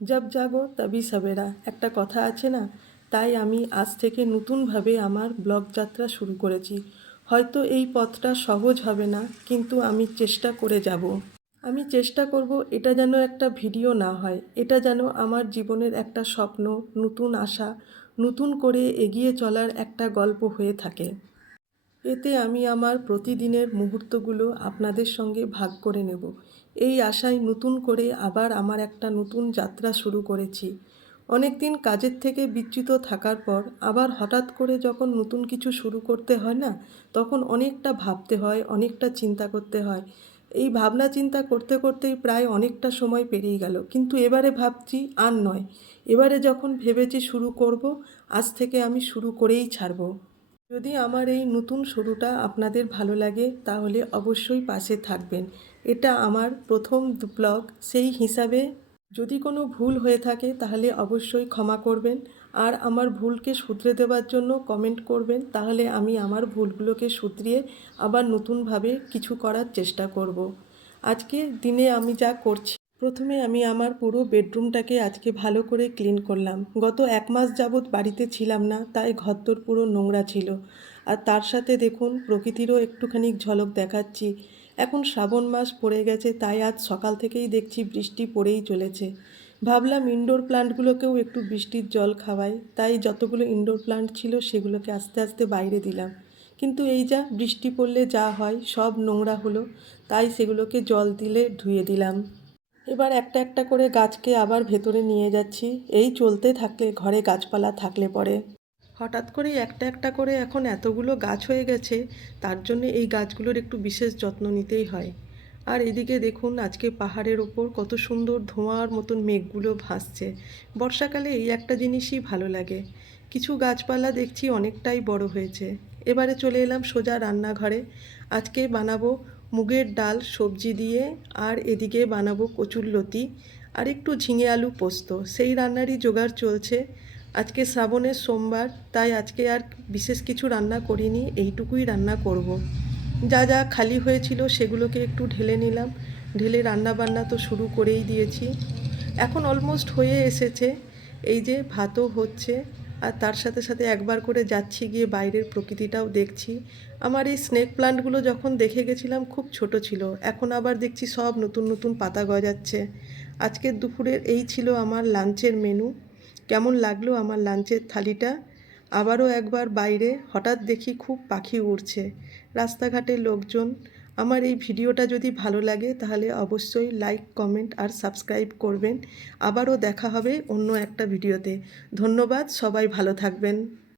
Job জাগো তবে সবেরা একটা কথা আছে না, তাই আমি আজ থেকে নতুনভাবে আমার ব্লগ যাত্রা শুরু করেছি। হয়তো এই পথটা সহজ হবে না, কিন্তু আমি চেষ্টা করে যাব। আমি চেষ্টা করব এটা যেন একটা ভিডিও না হয়, এটা যেন আমার জীবনের একটা স্বপ্ন, নতুন আশা, নতুন করে এগিয়ে চলার একটা গল্প হয়ে থাকে। এতে আমি আমার প্রতিদিনের মুহূর্তগুলো আপনাদের সঙ্গে ভাগ করে নেব। এই আশায় নতুন করে আবার আমার একটা নতুন যাত্রা শুরু করেছি। অনেক দিন কাজের থেকে বিচ্যুত থাকার পর আবার হঠাৎ করে যখন নতুন কিছু শুরু করতে হয় না, তখন অনেকটা ভাবতে হয়, অনেকটা চিন্তা করতে হয়। এই ভাবনা চিন্তা করতে করতেই প্রায় অনেকটা সময় পেরিয়ে গেল, কিন্তু এবারে ভাবছি আর নয়। এবারে যখন ভেবেছি শুরু করব, আজ থেকে আমি শুরু করেই ছাড়ব। যদি আমার এই নতুন শুরুটা আপনাদের ভালো লাগে তাহলে অবশ্যই পাশে থাকবেন। এটা আমার প্রথম ব্লগ, সেই হিসাবে যদি কোনো ভুল হয়ে থাকে তাহলে অবশ্যই ক্ষমা করবেন। আর আমার ভুলকে শুধরে দেওয়ার জন্য কমেন্ট করবেন, তাহলে আমি আমার ভুলগুলোকে শুধরিয়ে আবার নতুনভাবে কিছু করার চেষ্টা করব। আজকে দিনে আমি যা করছি, প্রথমে আমি আমার পুরো বেডরুমটাকে আজকে ভালো করে ক্লিন করলাম। গত 1 মাস যাবৎ বাড়িতে ছিলাম না, তাই ঘরদোর পুরো নোংরা ছিল। আর তার সাথে দেখুন প্রকৃতিরও একটুখানি ঝলক দেখাচ্ছি। এখন শ্রাবণ মাস পড়ে গেছে, তাই আজ সকাল থেকেই দেখছি বৃষ্টি পড়েই চলেছে। ভাবলাম ইনডোর প্লান্টগুলোকেও একটু বৃষ্টির জল খাওয়াই, তাই যতগুলো ইনডোর প্লান্ট ছিল সেগুলোকে আস্তে আস্তে বাইরে দিলাম। কিন্তু এই যা বৃষ্টি পড়লে যা হয়, সব নোংরা হলো, তাই সেগুলোকে জল দিলে ধুয়ে দিলাম। এবার একটা একটা করে গাছকে আবার ভেতরে নিয়ে যাচ্ছি। এই চলতে থাকলে ঘরে গাছপালা থাকলে পরে হঠাৎ করেই একটা একটা করে এখন এতগুলো গাছ হয়ে গেছে, তার জন্য এই গাছগুলোর একটু বিশেষ যত্ন নিতেই হয়। আর এদিকে দেখুন আজকে পাহাড়ের ওপর কত সুন্দর ধোঁয়ার মতন মেঘগুলো ভাসছে। বর্ষাকালে এই একটা জিনিসই ভালো লাগে। কিছু গাছপালা দেখছি অনেকটাই বড় হয়েছে। এবারে চলে এলাম সোজা রান্নাঘরে। আজকে বানাবো মুগের ডাল সবজি দিয়ে, আর এদিকে বানাবো কচুরলতি আর একটু ঝিঙে আলু পোস্ত। সেই রান্নারই জোগাড় চলছে। আজকে শ্রাবণের সোমবার, তাই আজকে আর বিশেষ কিছু রান্না করিনি, এইটুকুই রান্না করব। যা যা খালি হয়েছিল সেগুলোকে একটু ঢেলে নিলাম। ঢেলে রান্না বান্না তো শুরু করেই দিয়েছি। এখন অলমোস্ট হয়ে এসেছে। এই যে ভাতও হচ্ছে, আর তার সাথে সাথে একবার করে যাচ্ছি গিয়ে বাইরের প্রকৃতিটাও দেখছি। আমার এই স্নেক প্লান্টগুলো যখন দেখে গেছিলাম খুব ছোট ছিল, এখন আবার দেখছি সব নতুন নতুন পাতা গজাচ্ছে। আজকের দুপুরের এই ছিল আমার লাঞ্চের মেনু। কেমন লাগলো আমার লাঞ্চের থালিটা? আবারও একবার বাইরে হঠাৎ দেখি খুব পাখি উড়ছে, রাস্তাঘাটে লোকজন। আমার এই ভিডিওটা যদি ভালো লাগে তাহলে অবশ্যই লাইক, কমেন্ট আর সাবস্ক্রাইব করবেন। আবারও দেখা হবে অন্য একটা ভিডিওতে। ধন্যবাদ, সবাই ভালো থাকবেন।